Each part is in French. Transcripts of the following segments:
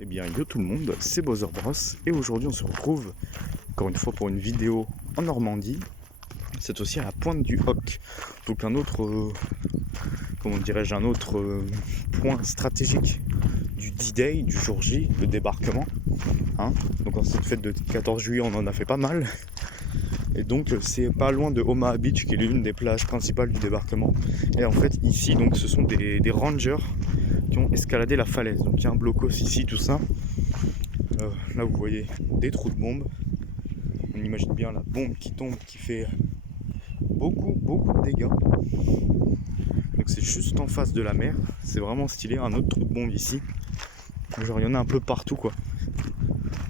Eh bien yo tout le monde, c'est Bowser Bros et aujourd'hui on se retrouve encore une fois pour une vidéo en Normandie, cette fois-ci à la pointe du Hoc, donc un autre, un autre point stratégique du D-Day, du jour J, le débarquement. Donc en cette fête de 14 juillet on en a fait pas mal, et donc c'est pas loin de Omaha Beach qui est l'une des plages principales du débarquement. Et en fait ici donc ce sont des rangers qui ont escaladé la falaise, donc il y a un blocos ici, tout ça. Là vous voyez des trous de bombes, on imagine bien la bombe qui tombe, qui fait beaucoup de dégâts. Donc c'est juste en face de la mer, c'est vraiment stylé. Un autre trou de bombe ici, genre il y en a un peu partout quoi.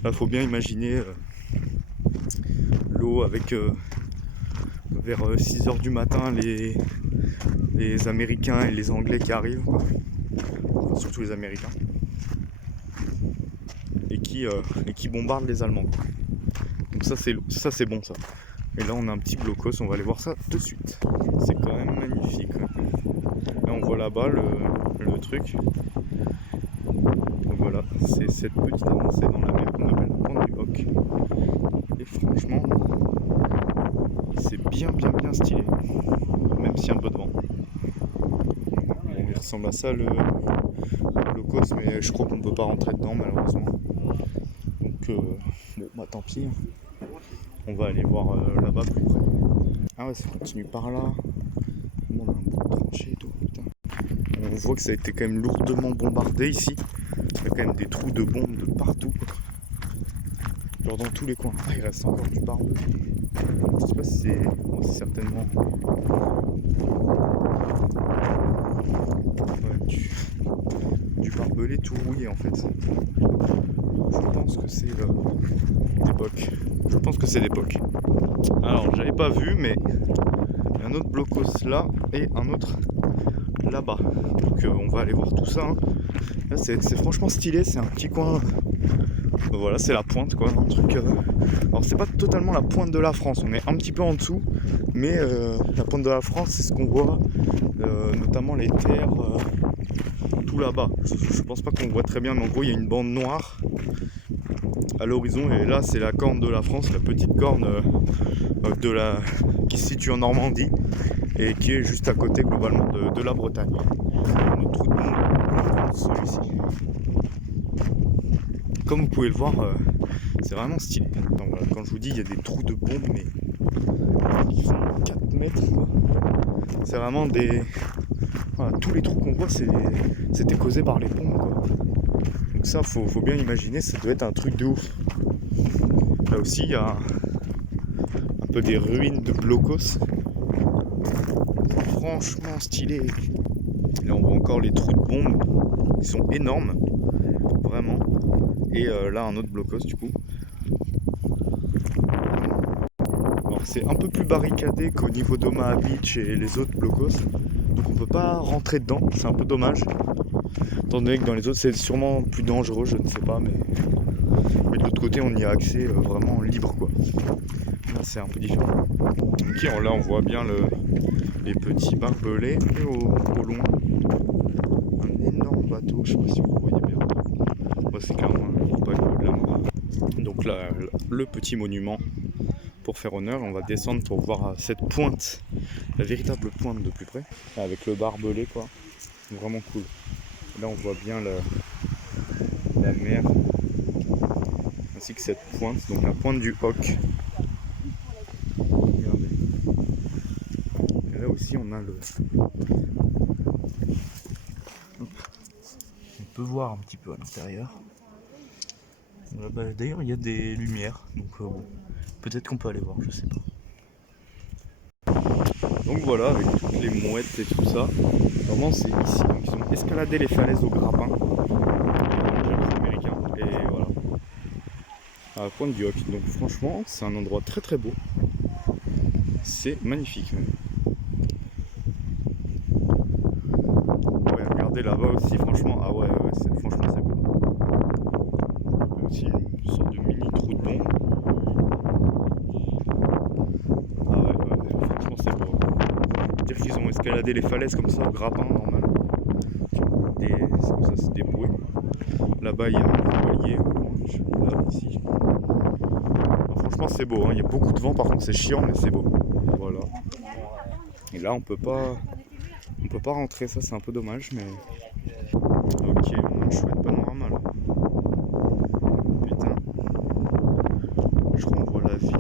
Là faut bien imaginer l'eau avec vers 6h du matin les Américains et les Anglais qui arrivent, enfin, surtout les Américains, et qui bombardent les Allemands. Donc ça c'est bon ça. Et là on a un petit blocos, on va aller voir ça tout de suite. C'est quand même magnifique. Là on voit là-bas le truc. Donc voilà, c'est cette petite avancée dans la mer qu'on appelle la pointe du Hoc. Et franchement, c'est bien stylé. Même s'il y a un peu de vent. Bon, il ressemble à ça le blocos, mais je crois qu'on ne peut pas rentrer dedans malheureusement. Donc bon bah tant pis. On va aller voir là-bas plus près. Ah ouais, ça continue par là. On a un bout de tranchée et tout. Putain. On voit que ça a été quand même lourdement bombardé ici. Il y a quand même des trous de bombes de partout. Genre dans tous les coins. Ah, il reste encore du barbelé. Je sais pas si c'est. Bon, c'est certainement. Ouais, du barbelé tout rouillé en fait. Je pense que c'est d'époque. Je pense que c'est d'époque. Alors j'avais pas vu, mais il y a un autre blocos là et un autre là-bas. Donc on va aller voir tout ça. Là c'est franchement stylé, c'est un petit coin. Voilà, c'est la pointe quoi, un truc. Alors c'est pas totalement la pointe de la France, on est un petit peu en dessous, mais la pointe de la France c'est ce qu'on voit, notamment les terres tout là-bas. Je pense pas qu'on voit très bien, mais en gros il y a une bande noire à l'horizon, et là c'est la corne de la France, la petite corne qui se situe en Normandie et qui est juste à côté globalement de la Bretagne. Un autre trou de bombe, celui-ci. Comme vous pouvez le voir, c'est vraiment stylé. Donc, voilà, quand je vous dis il y a des trous de bombes, mais qui font 4 mètres. C'est vraiment des. Voilà, tous les trous qu'on voit, c'était causé par les bombes quoi. Donc ça, faut bien imaginer, ça doit être un truc de ouf. Là aussi, il y a un peu des ruines de blocos. Franchement stylé. Là, on voit encore les trous de bombes. Ils sont énormes, vraiment. Et là, un autre blocos du coup. Alors, c'est un peu plus barricadé qu'au niveau d'Omaha Beach et les autres blocos. Donc, on peut pas rentrer dedans. C'est un peu dommage. Étant donné que dans les autres, c'est sûrement plus dangereux, je ne sais pas. Mais de l'autre côté, on y a accès vraiment libre, quoi. Là, c'est un peu différent. Ok, là, on voit bien les petits barbelés. Et au loin, un énorme bateau. Je sais pas si vous voyez bien. Bah, c'est clairement un gros bateau de la mort. Donc là, le petit monument pour faire honneur. On va descendre pour voir cette pointe, la véritable pointe de plus près, avec le barbelé, quoi. Vraiment cool. Là, on voit bien la mer, ainsi que cette pointe, donc la pointe du Hoc. Regardez. Et là aussi, on a on peut voir un petit peu à l'intérieur. D'ailleurs, il y a des lumières, donc bon, peut-être qu'on peut aller voir, je sais pas. Donc voilà, avec toutes les mouettes et tout ça, vraiment c'est ici. Donc ils ont escaladé les falaises au grappin, les Américains, et voilà, à la pointe du Hoc. Donc franchement, c'est un endroit très beau. C'est magnifique même. Ouais, regardez là-bas aussi, franchement, ah ouais, franchement c'est beau. Aussi une sorte de mini trou de bombe. Ah ouais, franchement c'est beau. Dire qu'ils ont escaladé les falaises comme ça au grappin normal. C'est comme ça, c'est des bouées. Là-bas il y a un voilier, là, ici. Alors, franchement c'est beau, hein. Il y a beaucoup de vent, par contre c'est chiant mais c'est beau. Voilà. Et là on peut pas rentrer, ça c'est un peu dommage mais... Ok, on a un chouette panorama là. Putain. Je renvoie la ville.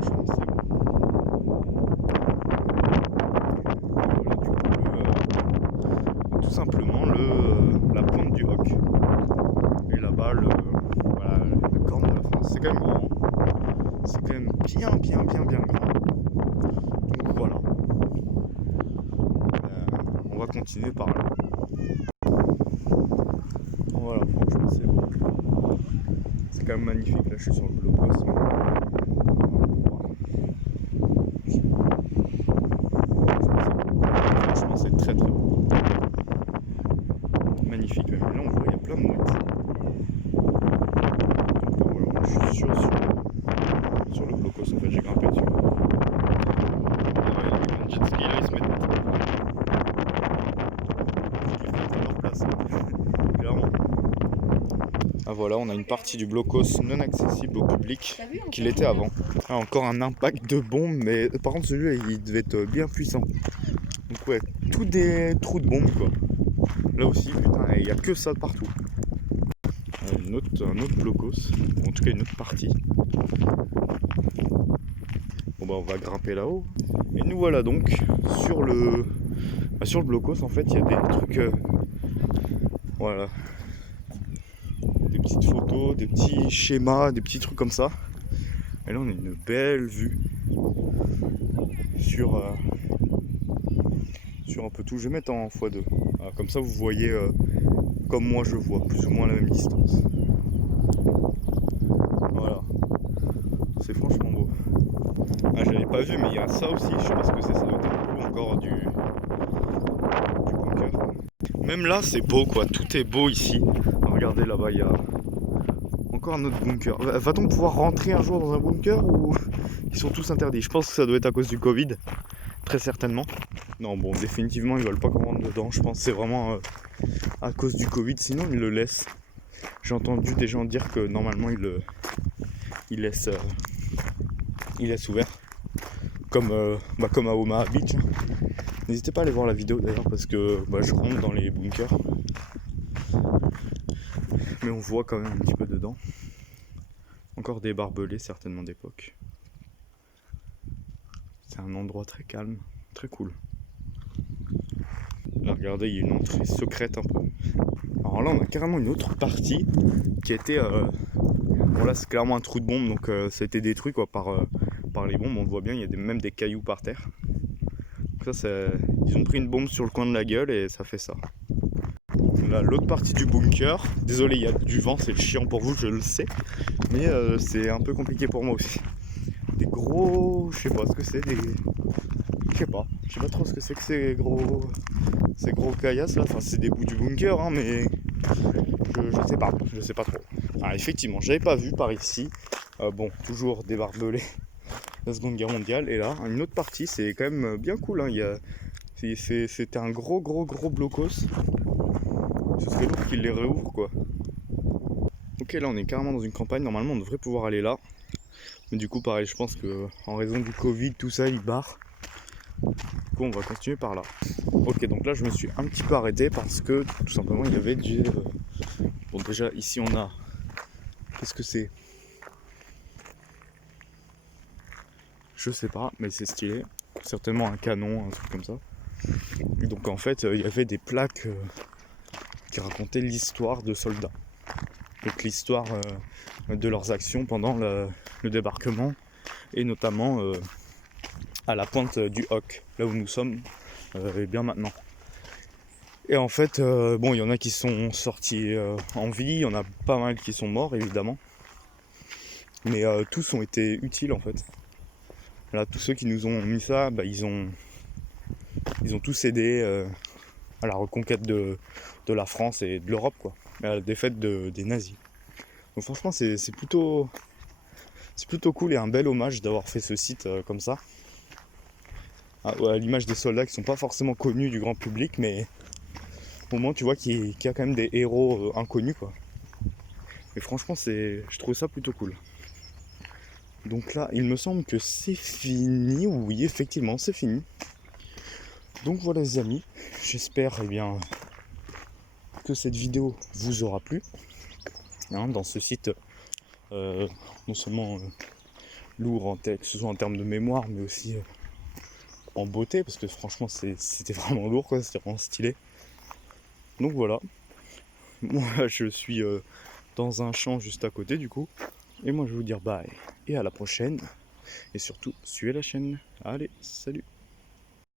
Franchement c'est beau. Voilà du coup tout simplement la pointe du Hoc. Et là-bas voilà, le corne de la France. C'est quand même grand. C'est quand même bien grand. Donc voilà. On va continuer par là. Voilà, franchement c'est beau. C'est quand même magnifique, là je suis sur le blocos. Franchement c'est très beau. Magnifique. Et là on voit il y a plein de mouettes. Donc voilà, moi, je suis sur le blocos en fait, j'ai grimpé dessus. Ouais, les jet ski là ils se mettent à leur place. Clairement. Ah voilà, on a une partie du blocos non accessible au public qu'il était avant. Ah, encore un impact de bombe, mais par contre celui-là il devait être bien puissant. Donc ouais, tous des trous de bombes quoi. Là aussi, putain, il n'y a que ça partout. Un autre blocos, en tout cas une autre partie. Bon bah on va grimper là-haut. Et nous voilà donc sur le blocos en fait il y a des trucs voilà. Des petites photos, des petits schémas, des petits trucs comme ça. Et là on a une belle vue sur un peu tout. Je vais mettre en x2. Voilà, comme ça vous voyez comme moi je vois, plus ou moins à la même distance. Voilà. C'est franchement beau. Ah j'avais pas vu mais il y a ça aussi, je sais pas ce que c'est, ça doit être un coup encore du bunker. Même là c'est beau quoi, tout est beau ici. Regardez là-bas il y a encore un autre bunker. Va-t-on pouvoir rentrer un jour dans un bunker ou ils sont tous interdits? Je pense que ça doit être à cause du Covid, très certainement. Non bon définitivement ils veulent pas qu'on rentre dedans, je pense que c'est vraiment à cause du Covid, sinon ils le laissent. J'ai entendu des gens dire que normalement ils laissent ouvert. Comme à Omaha Beach. N'hésitez pas à aller voir la vidéo d'ailleurs parce que je rentre dans les bunkers. Mais on voit quand même un petit peu dedans. Encore des barbelés certainement d'époque. C'est un endroit très calme, très cool. Là regardez, il y a une entrée secrète un peu. Alors là on a carrément une autre partie qui a été... Bon là c'est clairement un trou de bombe donc ça a été détruit quoi, par les bombes. On le voit bien, il y a même des cailloux par terre. Donc ça, ils ont pris une bombe sur le coin de la gueule et ça fait ça. Là l'autre partie du bunker, désolé il y a du vent, c'est chiant pour vous je le sais, mais c'est un peu compliqué pour moi aussi. Des gros, je sais pas ce que c'est, je sais pas trop ce que c'est que ces gros caillasses là, enfin c'est des bouts du bunker hein, mais je sais pas trop. Alors effectivement j'avais pas vu par ici, bon toujours des barbelés la Seconde Guerre mondiale, et là une autre partie c'est quand même bien cool hein. C'était un gros blocos. Ce serait lourd qu'ils les réouvrent quoi. Ok là on est carrément dans une campagne, normalement on devrait pouvoir aller là. Mais du coup pareil je pense que en raison du Covid tout ça ils barrent. Du coup on va continuer par là. Ok donc là je me suis un petit peu arrêté parce que tout simplement il y avait du... Bon déjà ici on a... Qu'est-ce que c'est? Je sais pas mais c'est stylé. Certainement un canon, un truc comme ça. Et donc en fait il y avait des plaques qui racontaient l'histoire de soldats. Donc l'histoire de leurs actions pendant le débarquement et notamment à la pointe du Hoc, là où nous sommes bien maintenant. Et en fait, bon, il y en a qui sont sortis en vie, il y en a pas mal qui sont morts évidemment, mais tous ont été utiles en fait. Là, tous ceux qui nous ont mis ça, ils ont tous aidé à la reconquête de la France et de l'Europe, quoi, à la défaite des nazis. Donc franchement, c'est plutôt cool et un bel hommage d'avoir fait ce site comme ça. À l'image des soldats qui sont pas forcément connus du grand public, mais au moins tu vois qu'il y a quand même des héros inconnus quoi. Et franchement je trouve ça plutôt cool. Donc là il me semble que c'est fini, oui effectivement c'est fini. Donc voilà les amis, j'espère bien que cette vidéo vous aura plu. Dans ce site non seulement lourd en texte, que ce soit en termes de mémoire mais aussi en beauté, parce que franchement c'était vraiment lourd quoi, c'était vraiment stylé. Donc voilà, moi je suis dans un champ juste à côté du coup, et moi je vais vous dire bye et à la prochaine, et surtout suivez la chaîne. Allez, salut.